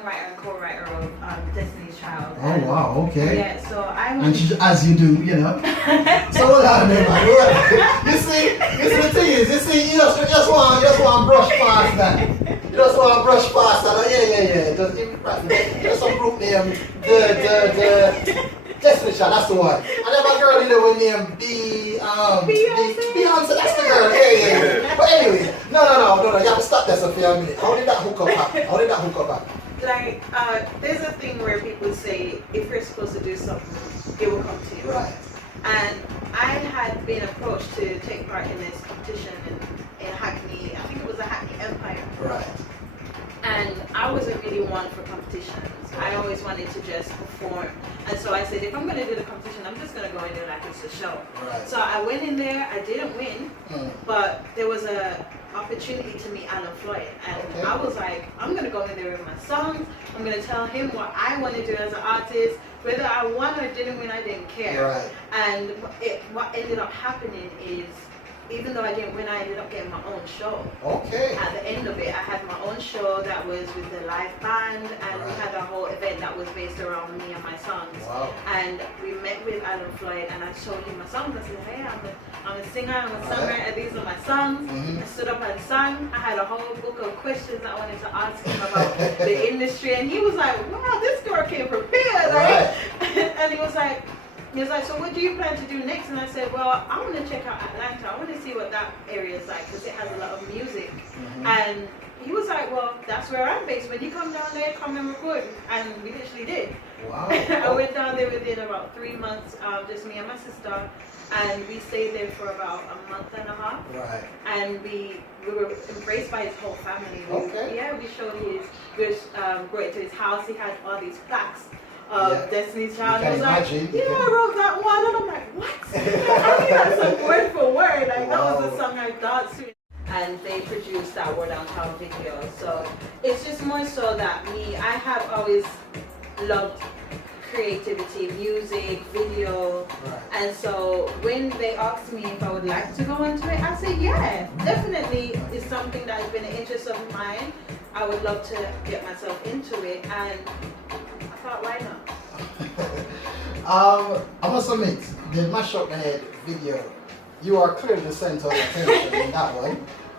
songwriter and co-writer of Destiny's Child. Oh wow, okay. Yeah, so and she, as you do, you know. So hold on there, man. You see the thing is, you just want to brush past that. You just want to brush past that. Yeah. Just some group name, the Destiny's Child, that's the one. And then my girl, named Beyonce, that's the girl. Yeah. But anyway, no, you have to stop there for a minute. How did that hook up happen? Like, there's a thing where people say, if you're supposed to do something, it will come to you. Right. And I had been approached to take part in this competition in Hackney, I think it was the Hackney Empire. Right. And I wasn't really one for competitions. I always wanted to just perform. And so I said, if I'm going to do the competition, I'm just going to go in there like it's a show. Right. So I went in there, I didn't win, but there was an opportunity to meet Alan Floyd. And I was like, I'm going to go in there with my songs. I'm going to tell him what I want to do as an artist. Whether I won or didn't win, I didn't care. Right. And what ended up happening is, even though I didn't win, I ended up getting my own show. Okay. At the end of it, I had my own show that was with the live band, and we had a whole event that was based around me and my songs. Wow. And we met with Alan Floyd, and I showed him my songs. I said, hey, I'm a singer, I'm a songwriter, these are my songs. I stood up and sang. I had a whole book of questions I wanted to ask him about the industry, and he was like, wow, this girl came prepared, right? And he was like, so what do you plan to do next? And I said, well, I want to check out Atlanta. I want to see what that area is like, because it has a lot of music. And he was like, well, that's where I'm based. When you come down there, come and record. And we literally did. Wow. I went down there within about 3 months, just me and my sister. And we stayed there for about a month and a half. Right. And we were embraced by his whole family. We showed we brought it to his house. He had all these plaques. Destiny's Child. I was like, I wrote that one, and I'm like, what? I think that's like word for word. Like that was the song I danced to. And they produced that Word Downtown video. So it's just more so that I have always loved creativity, music, video. And so when they asked me if I would like to go into it, I said, yeah, definitely it's something that has been an interest of mine. I would love to get myself into it, and I thought, why not? I must admit, the Mash Up the Head video, you are clearly the center of attention in that one.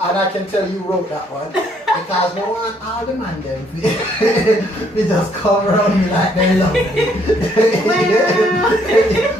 And I can tell you wrote that one, because no one, all the man them, they just come around me like they love me.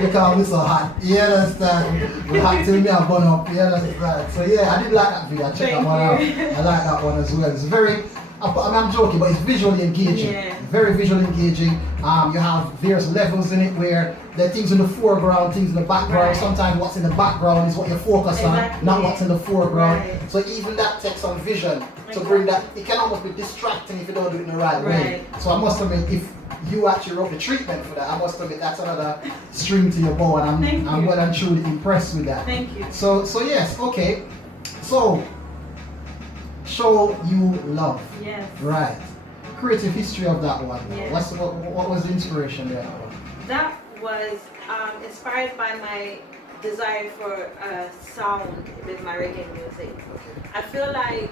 Because we're so hot, you understand? We're hot till me and burn up, you understand? So yeah, I did like that video, check that one out. I like that one as well. It's very, I'm joking, but it's visually engaging. Very visually engaging. You have various levels in it where there are things in the foreground, things in the background. Sometimes what's in the background is what you focus on, not what's in the foreground. So even that takes some vision to bring that. It can almost be distracting if you don't do it in the right way. So I must admit, if you actually wrote the treatment for that, I must admit that's another string to your bow, and I'm well and truly impressed with that. Thank you. So yes, okay. So Show You Love. Yes. Right. Creative history of that one. Yes. What was the inspiration there? That was inspired by my desire for sound with my reggae music. I feel like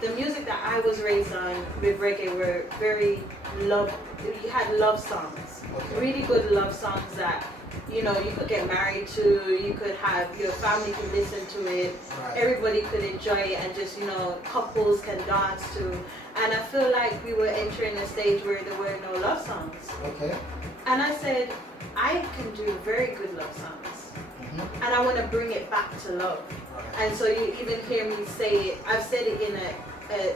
the music that I was raised on with reggae were you had love songs, really good love songs that you could get married to, you could have your family could listen to it, everybody could enjoy it, and just couples can dance to. And I feel like we were entering a stage where there were no love songs. And I said, I can do very good love songs, and I want to bring it back to love. And so you even hear me say it. I've said it in an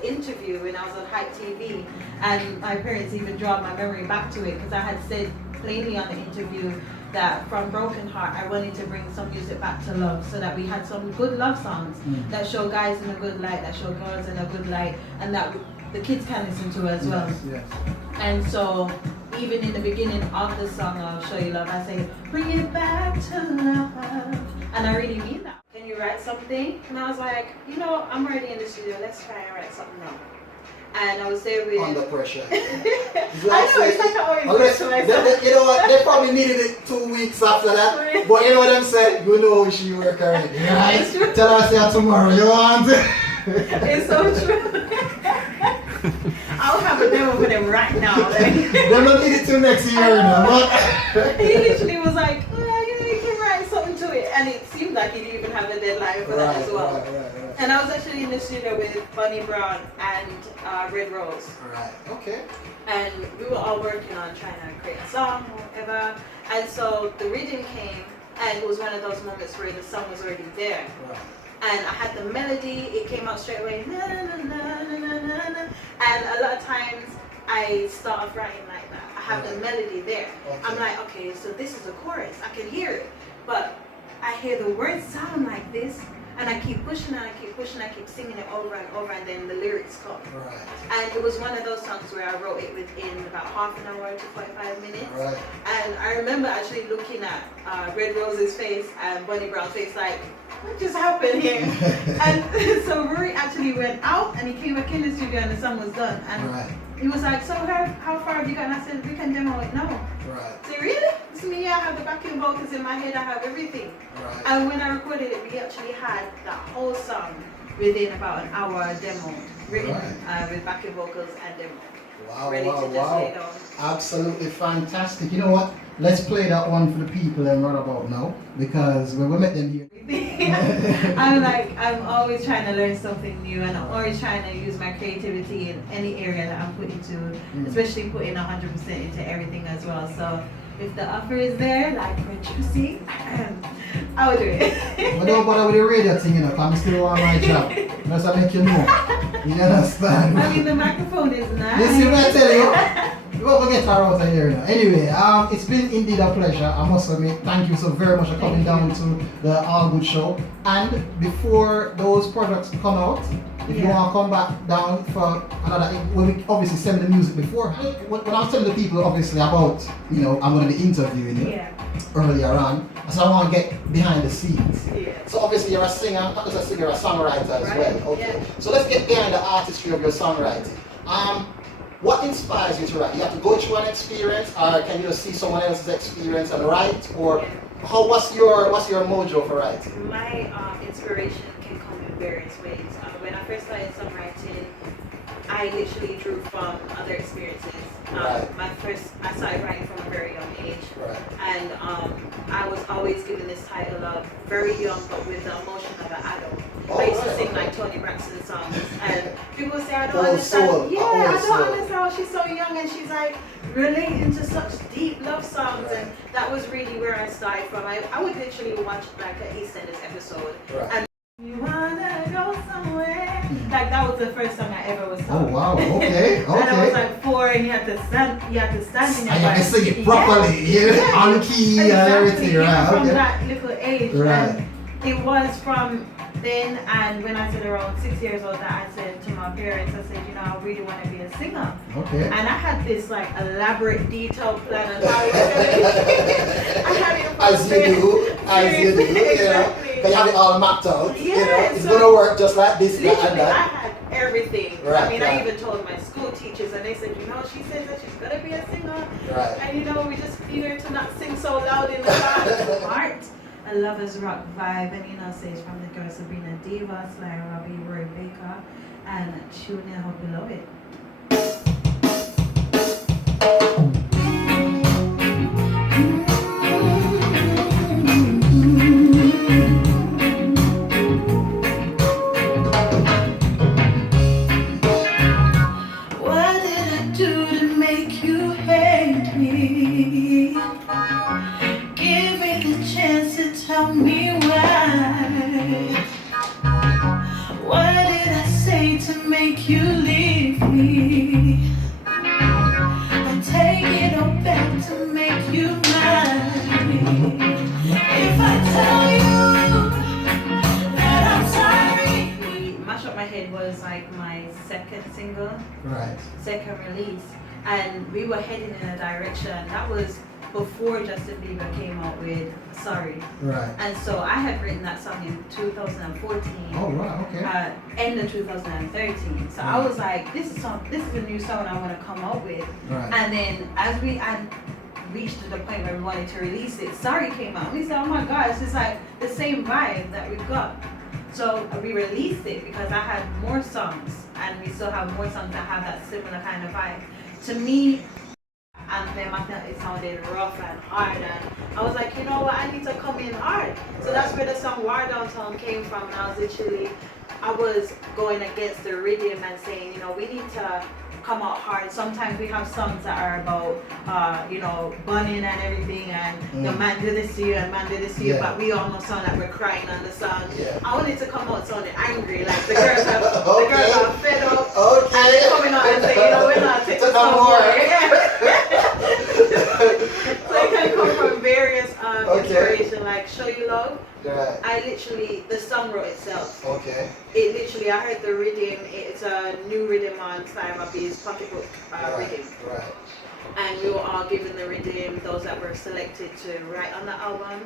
interview when I was on Hype TV, and my parents even draw my memory back to it, because I had said plainly on the interview that from Broken Heart I wanted to bring some music back to love, so that we had some good love songs that show guys in a good light, that show girls in a good light, and that the kids can listen to as well. And so even in the beginning of the song of Show You Love, I say, bring it back to love. And I really mean that. Can you write something? And I was like, I'm already in the studio, let's try and write something now. And I was there with... Under pressure. I know, it's like I always do to myself. You know what, they probably needed it 2 weeks after that. But you know what I'm saying? You know how she work already, right? Tell her say tomorrow, you want it? It's so true. I'll have a a demo for them right now. Like. They're not need it till next year, you know. He literally was like, you can write something to it. And it seemed like he didn't even have a deadline for that as well. Right. And I was actually in the studio with Bunny Brown and Red Rose. Right, okay. And we were all working on trying to create a song or whatever. And so the rhythm came, and it was one of those moments where the song was already there. Right. And I had the melody, it came out straight away, na, na, na, na, na, na, na. And a lot of times I start off writing like that. I have the melody there. Okay. I'm like, okay, so this is a chorus, I can hear it. But I hear the words sound like this, and I keep pushing and I keep pushing, I keep singing it over and over, and then the lyrics come. Right. And it was one of those songs where I wrote it within about half an hour to 45 minutes. Right. And I remember actually looking at Red Rose's face and Bunny Brown's face like, what just happened here? And so Rory actually went out and he came back in the studio and the song was done. And Right. he was like, so how far have you got? And I said, we can demo it now. Right. I said, really? It's me, yeah, I have the backing vocals in my head, I have everything. Right. And when I recorded it, we actually had that whole song within about an hour demo, written with backing vocals and demo. Wow, Ready to just lay down. Absolutely fantastic. You know what? Let's play that one for the people and right about now, because when we met them here. I'm always trying to learn something new, and I'm always trying to use my creativity in any area that I'm put into, especially putting 100% into everything as well. So if the offer is there, like producing, I will do it. But don't bother with the radio thing, you know, because I'm still on my job. That's what I make you know. You understand? I mean, the microphone is nice. You see what I tell you? You won't forget her out of here now. Anyway, it's been indeed a pleasure. I must admit, thank you so very much for coming down to the All Good Show. And before those products come out, if you want to come back down for another, well, we obviously send the music before. When I was telling the people obviously about, you know, I'm going to be interviewing you earlier on, so I want to get behind the scenes. So obviously you're a singer, not just a singer, you're a songwriter as well. Okay. So let's get behind the artistry of your songwriting. What inspires you to write? You have to go through an experience, or can you just see someone else's experience and write? Or what's your mojo for writing? My inspiration can come in various ways. When I first started songwriting, I literally drew from other experiences. I started writing from a very young age, and I was always given this title of very young but with the emotion of an adult. I used to sing like Toni Braxton songs, and people say, I don't understand. I don't understand how she's so young and she's like relating to such deep love songs, and that was really where I started from. I would literally watch like an EastEnders episode, and you wanna go somewhere. Like that was the first song I ever was taught. Oh wow, okay. And I was like 4, and you had to stand in your and you had to sing it properly, on key and everything, right? From that little age. Right. And it was from then, and when I said around 6 years old, that I said to my parents, I said, you know, I really want to be a singer. Okay. And I had this like elaborate, detailed plan on how it was going to be. I had it as you do, exactly. They have it all mapped out. Yeah, you know, it's gonna work just like this, literally, and that. I had everything. Right, I mean, I even told my school teachers, and they said, you know, she says that she's gonna be a singer. Right. And you know, we just need her to not sing so loud in the class. Art. A lover's rock vibe, and you know, says from the girl Sabrina Diva, Sly Robbie, Roy Baker, and Tune. I hope you love it. What did I do to make you hate me? Give me the chance to tell me why. What did I say to make you leave me? I take it all back to make you mine. If I tell you that I'm sorry. Mash Up My Head was like my second single, second release, and we were heading in a direction that was before Justin Bieber came out with Sorry. Right. And so I had written that song in 2014. Oh, right, okay. End of 2013. So I was like, this is a new song I want to come out with. Right. And then as we had reached to the point where we wanted to release it, Sorry came out. And we said, oh my God, it's just like the same vibe that we've got. So we released it because I had more songs, and we still have more songs that have that similar kind of vibe. To me, and then I felt it sounded rough and hard, and I was like, you know what, I need to come in hard. So that's where the song War Downtown came from, and I was going against the rhythm and saying, you know, we need to come out hard. Sometimes we have songs that are about, you know, bunning and everything, and the man did this to you and man did this to you, but we all know sound like we're crying on the song. I wanted to come out sounding angry, like the girls are, the girls are fed up, and they're coming out and saying, you know, we're not taking some more. So it can come from various inspiration, like Show You Love. Right. The song wrote itself. Okay. I heard the rhythm, it's a new rhythm on Sly Rappy's pocketbook rhythm. Right. And we were all given the rhythm, those that were selected to write on the album.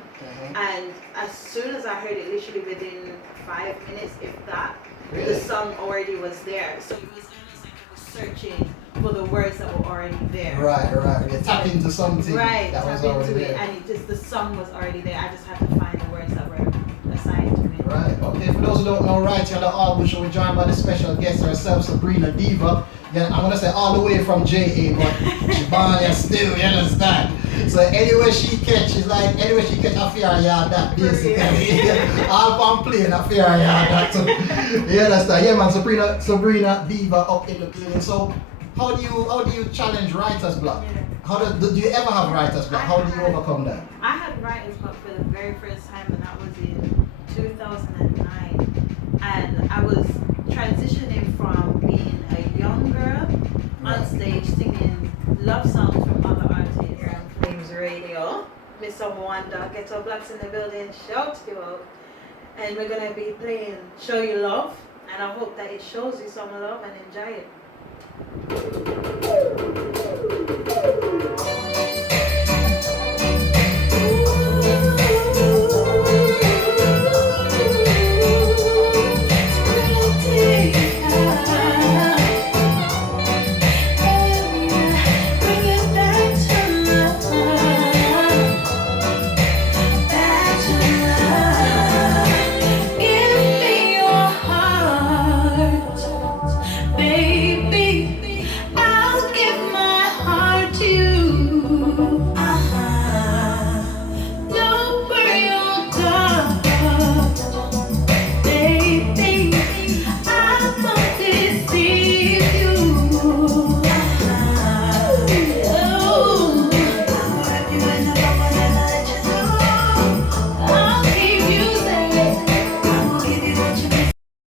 And as soon as I heard it, literally within 5 minutes, if that, the song already was there. So it was almost like I was searching for the words that were already there. Right. We tap into something that was already there. And the song was already there. I just had to find the words that were assigned to me. Right. Okay, for those who don't know, right here on the album show, we're joined by the special guest herself, Sabrina Diva. Yeah, I'm gonna say all the way from JA, but Shibania still, you understand? So anywhere she catch, I fear yard that basically. All from playing I fear yard that too. You understand? Yeah man, Sabrina Diva up in the building. So how do you challenge writer's block? Yeah. Do you ever have writer's block? How do you overcome that? I had writer's block for the very first time, and that was in 2009. And I was transitioning from being a young girl on stage singing love songs from other artists here on Flames Radio. Mr Wondah, Ghetto Blacks in the building, shout you out. And we're gonna be playing Show You Love, and I hope that it shows you some love and enjoy it.